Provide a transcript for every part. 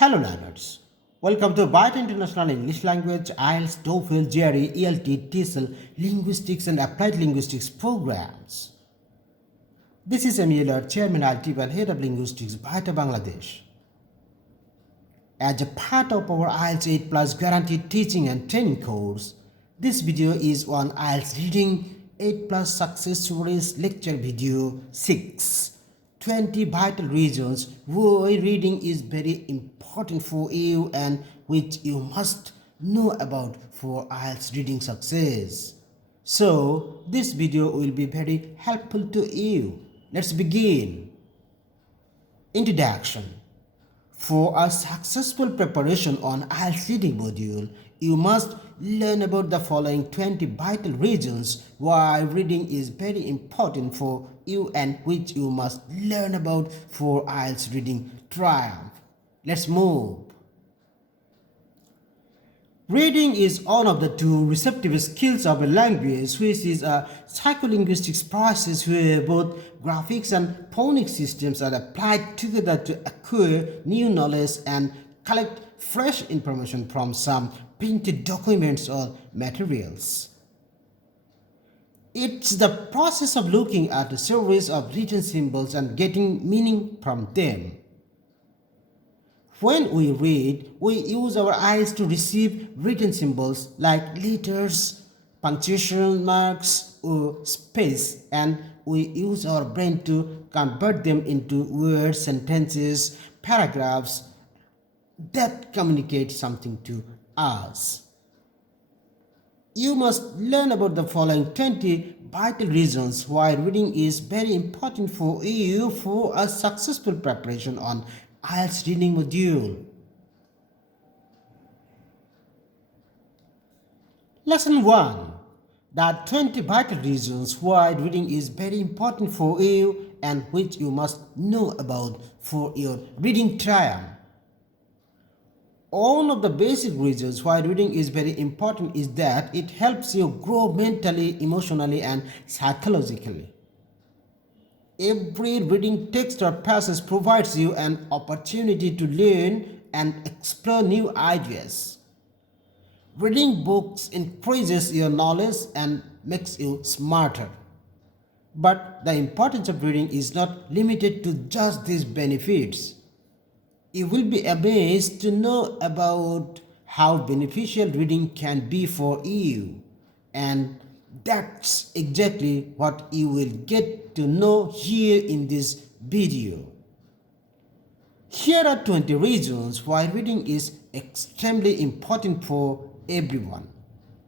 Hello learners, welcome to BAETTA International English Language IELTS, TOEFL, GRE, ELT, TESOL, Linguistics and Applied Linguistics programs. This is Emil, Chairman IT and Head of Linguistics, BAETTA Bangladesh. As a part of our IELTS 8 Plus Guaranteed Teaching and Training course, this video is on IELTS Reading 8 Plus Success Stories Lecture Video 6. 20 vital reasons why reading is very important for you and which you must know about for IELTS reading success. So, this video will be very helpful to you. Let's begin. Introduction. For a successful preparation on IELTS reading module, you must learn about the following 20 vital reasons why reading is very important for you and which you must learn about for IELTS reading triumph. Let's move. Reading is one of the two receptive skills of a language, which is a psycholinguistics process where both graphics and phonics systems are applied together to acquire new knowledge and collect fresh information from some printed documents or materials. It's the process of looking at a series of written symbols and getting meaning from them. When we read, we use our eyes to receive written symbols like letters, punctuation marks, or space, and we use our brain to convert them into words, sentences, paragraphs that communicate something to us. You must learn about the following 20 vital reasons why reading is very important for you for a successful preparation on IELTS reading module. Lesson 1. The 20 vital reasons why reading is very important for you and which you must know about for your reading triumph. One of the basic reasons why reading is very important is that it helps you grow mentally, emotionally, and psychologically. Every reading text or passage provides you an opportunity to learn and explore new ideas. Reading books increases your knowledge and makes you smarter. But the importance of reading is not limited to just these benefits. You will be amazed to know about how beneficial reading can be for you, and that's exactly what you will get to know here in this video. Here are 20 reasons why reading is extremely important for everyone.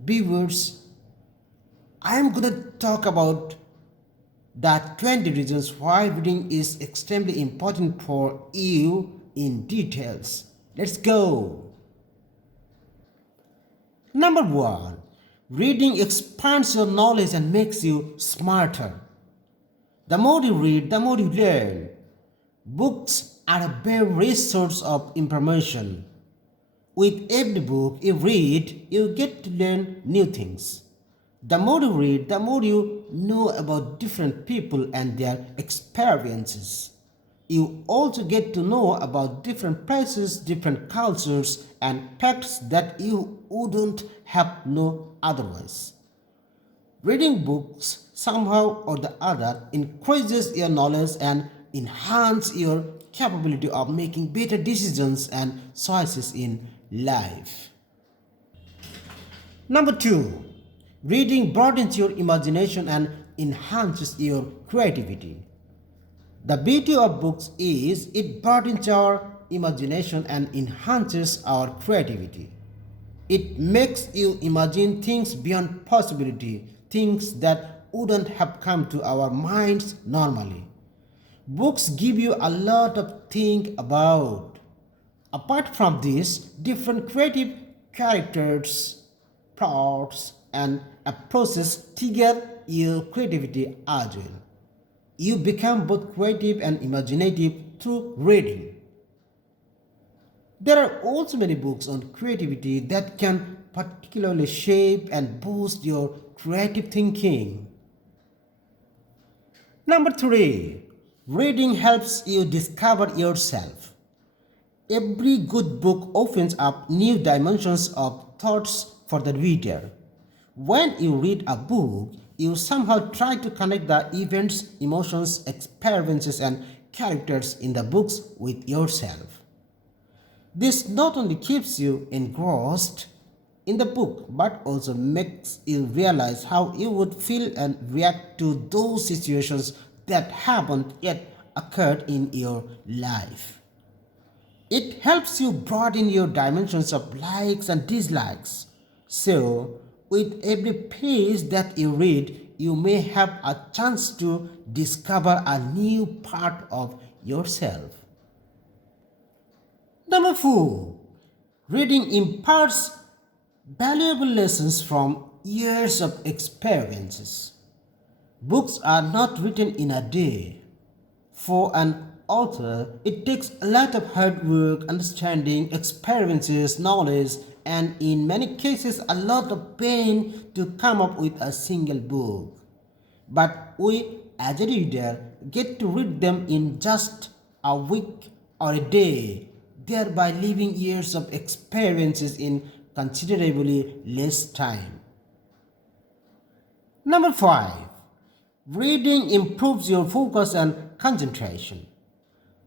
Viewers, I am going to talk about the 20 reasons why reading is extremely important for you in details. Let's go. Number 1. Reading expands your knowledge and makes you smarter. The more you read, the more you learn. Books are a very source of information. With every book you read, you get to learn new things. The more you read, the more you know about different people and their experiences. You also get to know about different places, different cultures, and facts that you wouldn't have known otherwise. Reading books somehow or the other increases your knowledge and enhances your capability of making better decisions and choices in life. Number 2. Reading broadens your imagination and enhances your creativity. The beauty of books is it broadens our imagination and enhances our creativity. It makes you imagine things beyond possibility, things that wouldn't have come to our minds normally. Books give you a lot to think about. Apart from this, different creative characters, plots, and approaches trigger your creativity as well. You become both creative and imaginative through reading. There are also many books on creativity that can particularly shape and boost your creative thinking. Number 3. Reading helps you discover yourself. Every good book opens up new dimensions of thoughts for the reader. When you read a book, you somehow try to connect the events, emotions, experiences, and characters in the books with yourself. This not only keeps you engrossed in the book but also makes you realize how you would feel and react to those situations that haven't yet occurred in your life. It helps you broaden your dimensions of likes and dislikes. So, with every page that you read, you may have a chance to discover a new part of yourself. Number 4. Reading imparts valuable lessons from years of experiences. Books are not written in a day. For an author, it takes a lot of hard work, understanding, experiences, knowledge, and in many cases, a lot of pain to come up with a single book. But we, as a reader, get to read them in just a week or a day, thereby living years of experiences in considerably less time. Number 5. Reading improves your focus and concentration.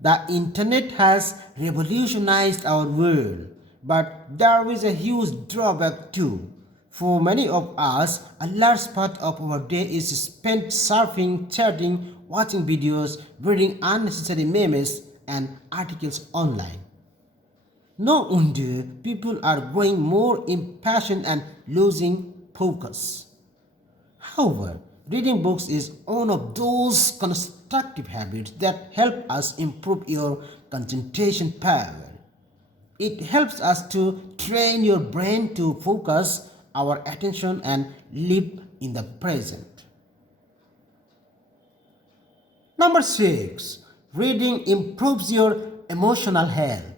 The internet has revolutionized our world, but there is a huge drawback too. For many of us, a large part of our day is spent surfing, chatting, watching videos, reading unnecessary memes and articles online. No wonder people are growing more impatient and losing focus. However, reading books is one of those constructive habits that help us improve your concentration power. It helps us to train your brain to focus our attention and live in the present. Number 6. Reading improves your emotional health.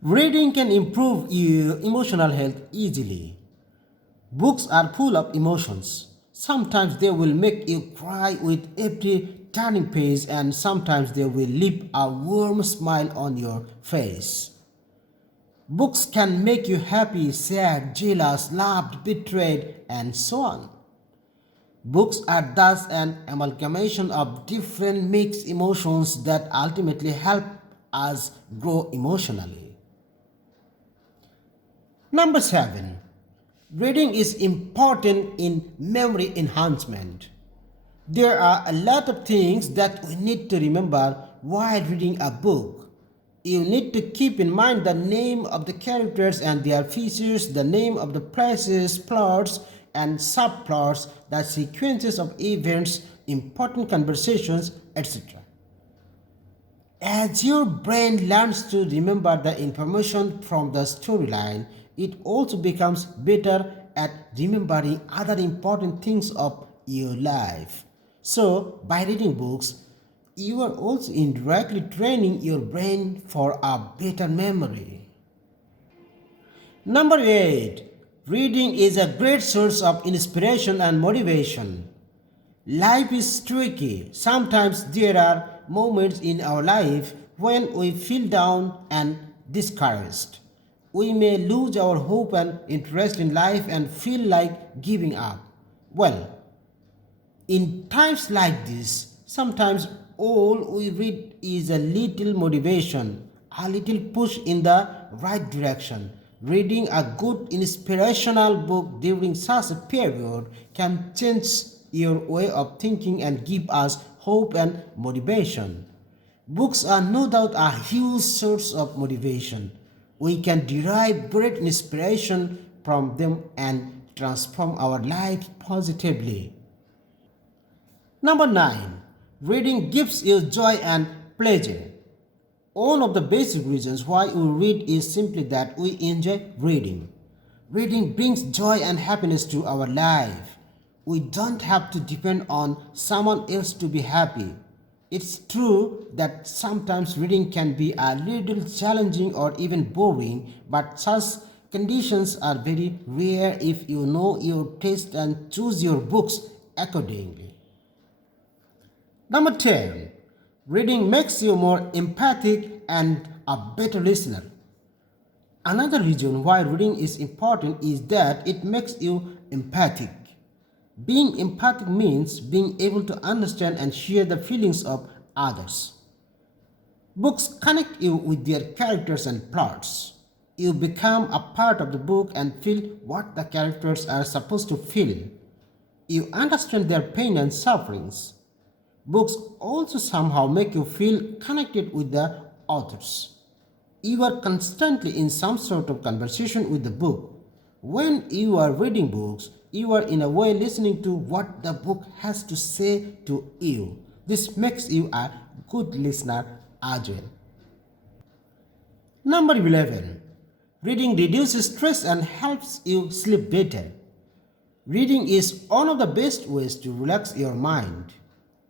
Reading can improve your emotional health easily. Books are full of emotions. Sometimes they will make you cry with every turning page, and sometimes they will leave a warm smile on your face. Books can make you happy, sad, jealous, loved, betrayed, and so on. Books are thus an amalgamation of different mixed emotions that ultimately help us grow emotionally. Number 7. Reading is important in memory enhancement. There are a lot of things that we need to remember while reading a book. You need to keep in mind the name of the characters and their features, the name of the places, plots, and subplots, the sequences of events, important conversations, etc. As your brain learns to remember the information from the storyline, it also becomes better at remembering other important things of your life. So, by reading books, you are also indirectly training your brain for a better memory. Number 8. Reading is a great source of inspiration and motivation. Life is tricky. Sometimes there are moments in our life when we feel down and discouraged. We may lose our hope and interest in life and feel like giving up. Well, in times like this, sometimes all we read is a little motivation, a little push in the right direction. Reading a good inspirational book during such a period can change your way of thinking and give us hope and motivation. Books are no doubt a huge source of motivation. We can derive great inspiration from them and transform our lives positively. Number 9. Reading gives you joy and pleasure. One of the basic reasons why we read is simply that we enjoy reading. Reading brings joy and happiness to our life. We don't have to depend on someone else to be happy. It's true that sometimes reading can be a little challenging or even boring, but such conditions are very rare if you know your taste and choose your books accordingly. Number 10. Reading makes you more empathic and a better listener. Another reason why reading is important is that it makes you empathic. Being empathic means being able to understand and share the feelings of others. Books connect you with their characters and plots. You become a part of the book and feel what the characters are supposed to feel. You understand their pain and sufferings. Books also somehow make you feel connected with the authors. You are constantly in some sort of conversation with the book. When you are reading books, you are in a way listening to what the book has to say to you. This makes you a good listener as well. Number 11. Reading reduces stress and helps you sleep better. Reading is one of the best ways to relax your mind.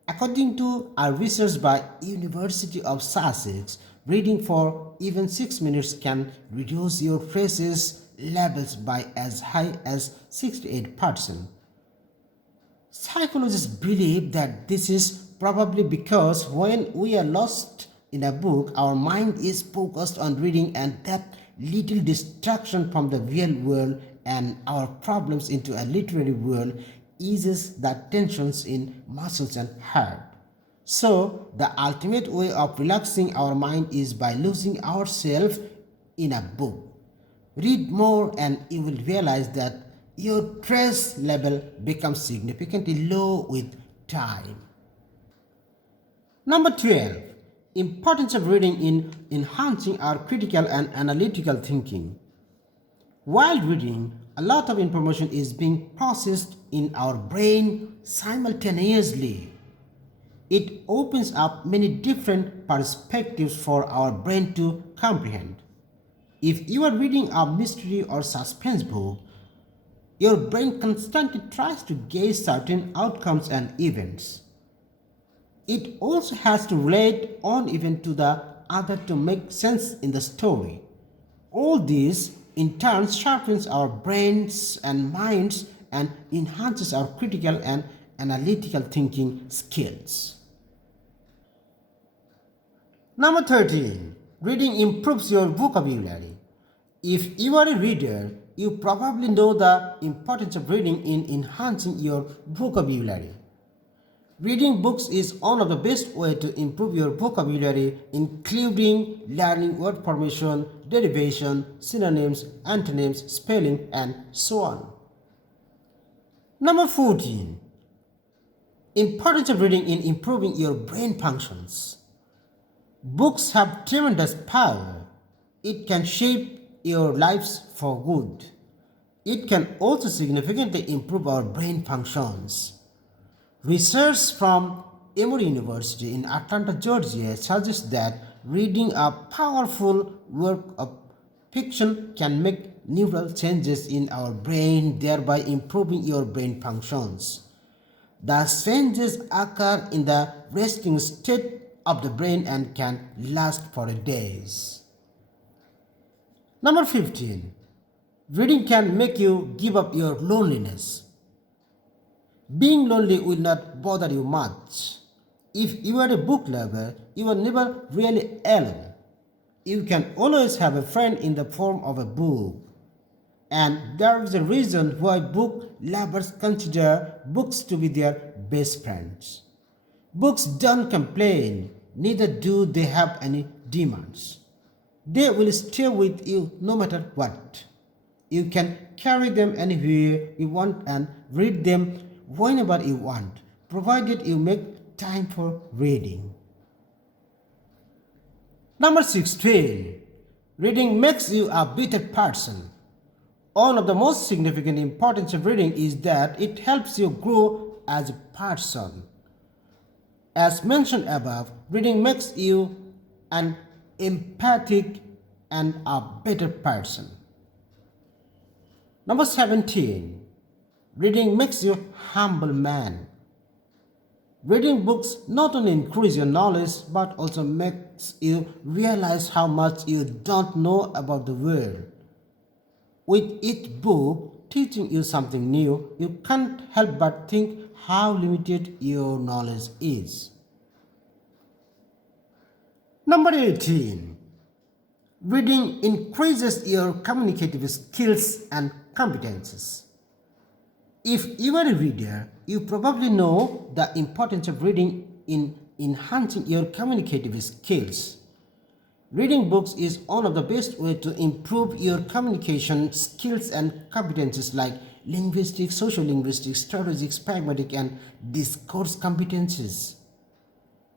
According to a research by University of Sussex, reading for even 6 minutes can reduce your stress levels by as high as 68%. Psychologists believe that this is probably because when we are lost in a book, our mind is focused on reading, and that little distraction from the real world and our problems into a literary world eases the tensions in muscles and heart. So, the ultimate way of relaxing our mind is by losing ourselves in a book. Read more and you will realize that your stress level becomes significantly low with time. Number 12. Importance of reading in enhancing our critical and analytical thinking. While reading, a lot of information is being processed in our brain simultaneously. It opens up many different perspectives for our brain to comprehend. If you are reading a mystery or suspense book, your brain constantly tries to gauge certain outcomes and events. It also has to relate one event to the other to make sense in the story. All this in turn sharpens our brains and minds and enhances our critical and analytical thinking skills. Number 13. Reading improves your vocabulary. If you are a reader, you probably know the importance of reading in enhancing your vocabulary. Reading books is one of the best ways to improve your vocabulary, including learning word formation, derivation, synonyms, antonyms, spelling, and so on. Number 14. Importance of reading in improving your brain functions. Books have tremendous power. It can shape your lives for good. It can also significantly improve our brain functions. Research from Emory University in Atlanta, Georgia suggests that reading a powerful work of fiction can make neural changes in our brain, thereby improving your brain functions. The changes occur in the resting state of the brain and can last for days. Number 15. Reading can make you give up your loneliness. Being lonely will not bother you much. If you are a book lover, you are never really alone. You can always have a friend in the form of a book. And there is a reason why book lovers consider books to be their best friends. Books don't complain, neither do they have any demands. They will stay with you no matter what. You can carry them anywhere you want and read them whenever you want, provided you make time for reading. Number 16. Reading makes you a better person. One of the most significant importance of reading is that it helps you grow as a person. As mentioned above, reading makes you an empathic and a better person. Number 17. Reading makes you humble man. Reading books not only increase your knowledge but also makes you realize how much you don't know about the world. With each book teaching you something new, you can't help but think how limited your knowledge is. Number 18. Reading increases your communicative skills and competences. If you are a reader, you probably know the importance of reading in enhancing your communicative skills. Reading books is one of the best ways to improve your communication skills and competences like linguistics, social linguistics, strategic, pragmatic, and discourse competencies.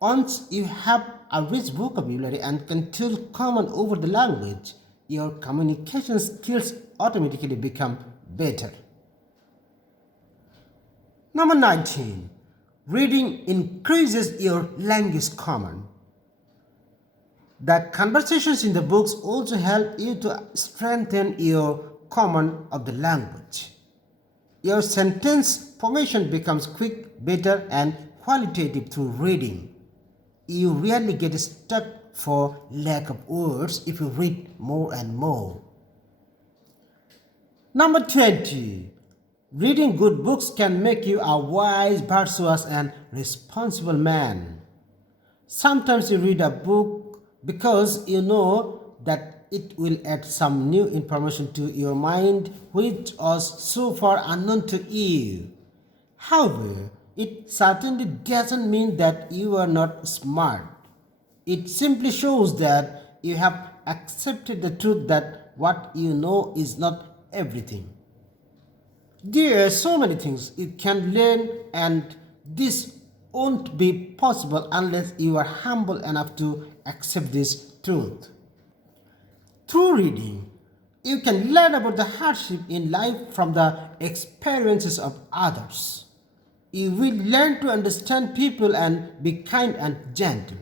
Once you have a rich vocabulary and can tell command over the language, your communication skills automatically become better. Number 19. Reading increases your language command. The conversations in the books also help you to strengthen your command of the language. Your sentence formation becomes quick, better, and qualitative through reading. You rarely get stuck for lack of words if you read more and more. Number 20. Reading good books can make you a wise, virtuous, and responsible man. Sometimes you read a book because you know that it will add some new information to your mind which was so far unknown to you. However, it certainly doesn't mean that you are not smart. It simply shows that you have accepted the truth that what you know is not everything. There are so many things you can learn, and this won't be possible unless you are humble enough to accept this truth. Through reading, you can learn about the hardship in life from the experiences of others. You will learn to understand people and be kind and gentle.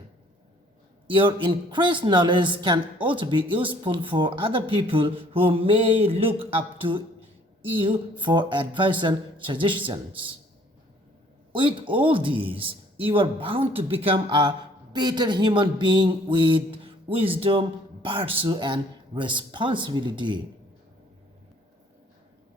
Your increased knowledge can also be useful for other people who may look up to you for advice and suggestions. With all these, you are bound to become a better human being with wisdom, virtue, and responsibility.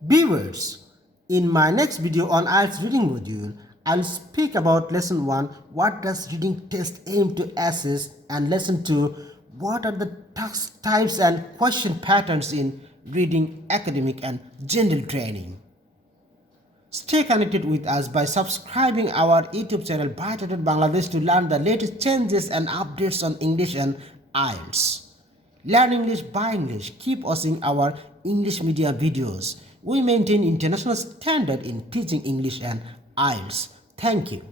Viewers, in my next video on IELTS reading module, I'll speak about lesson 1, what does reading test aim to assess, and lesson 2, what are the task types and question patterns in reading, academic, and general training. Stay connected with us by subscribing our YouTube channel BAETTA Bangladesh to learn the latest changes and updates on English and IELTS. Learn English by English. Keep watching our English media videos. We maintain international standard in teaching English and IELTS. Thank you.